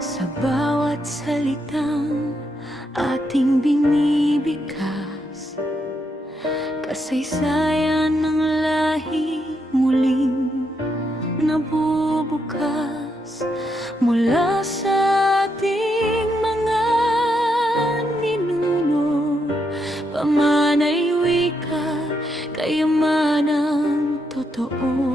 Sa bawat salitang ating binibigkas, kasaysayan ng lahi muling nabubukas. Mula sa ating mga ninuno, pamanay wika, kayamanang totoo.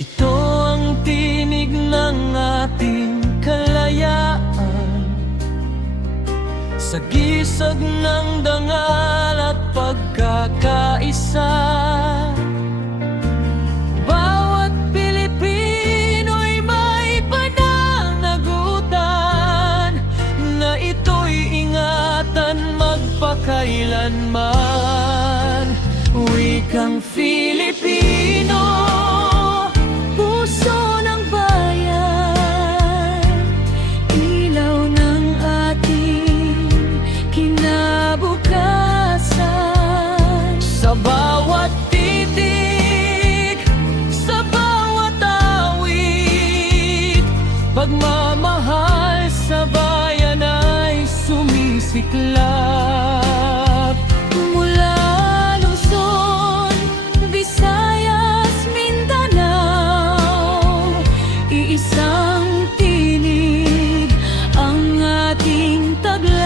Ito ang tinig ng ating kalayaan, sa gisag ng dangal at pagkakaisa. Bawat Pilipino'y may pananagutan, na ito'y ingatan magpakailanman. Wikang Filipino, puso ng bayan, ilaw ng ating kinabukasan. Sa bawat titik, sa bawat awit, pagmamahal sa bayan ay sumisiklap. Mula Luzon, Visayas, Mindanao, iisang tinig ang ating taglay.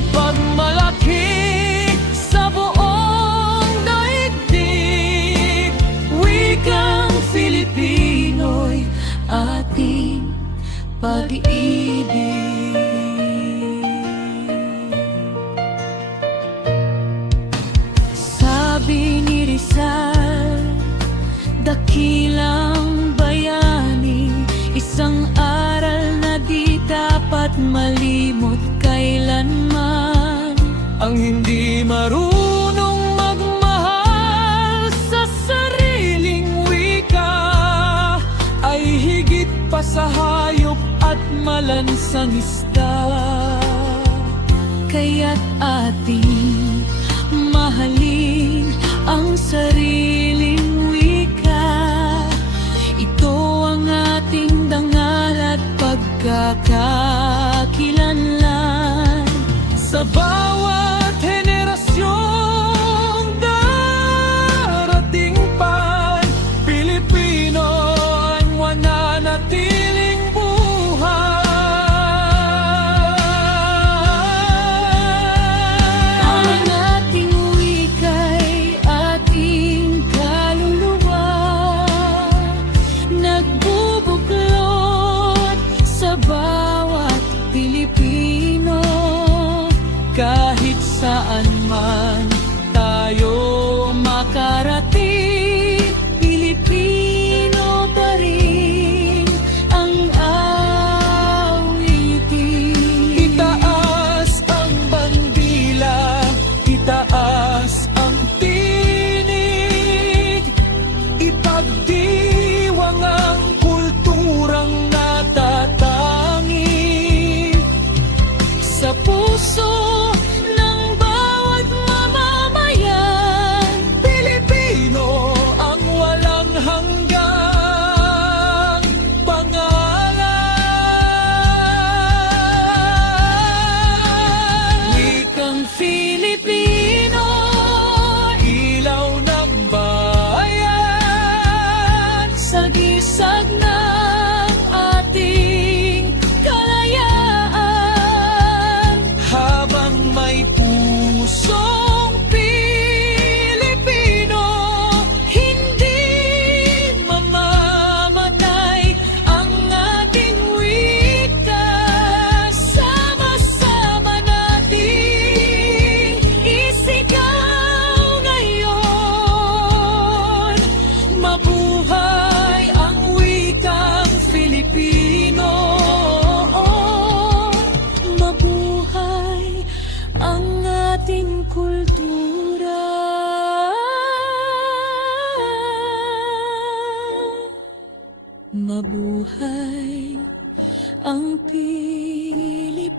Ipagmalaki sa buong daigdig, wikang Filipino'y ating pag-ibig. Sabi ni Rizal, dakilang bayani, isang aral na di dapat malimot kailanman. Ang hindi marunong magmahal sa sariling wika ay higit pa sa hayop at malansang isda. Kaya't ating mahalin ang sariling wika. Ito ang ating dangal at pagkakakilanlan. Sa bawat henerasyong darating pa, Pilipino ang mananatiling buhay. Ang ating wika'y ating kaluluwa, nagbubuklod sa bawat Pilipino. Kahit saan man tayo makarating, Pilipino pa rin ang awitin. Itaas ang bandila, itaas ang tinig, ipagdiwang ang kulturang natatangi sa puso ng bawat mamamayan. Pilipino ang walang hanggang pangalan. Wikang Filipino, ilaw ng bayan, sa gisag ng ating kalayaan. Habang may pusong Pilipino, hindi mamamatay ang ating wika. Sama-sama nating isigaw ngayon. Mabuhay ang wikang Filipino, mabuhay ang ating kultura. Mabuhay ang Pilipinas.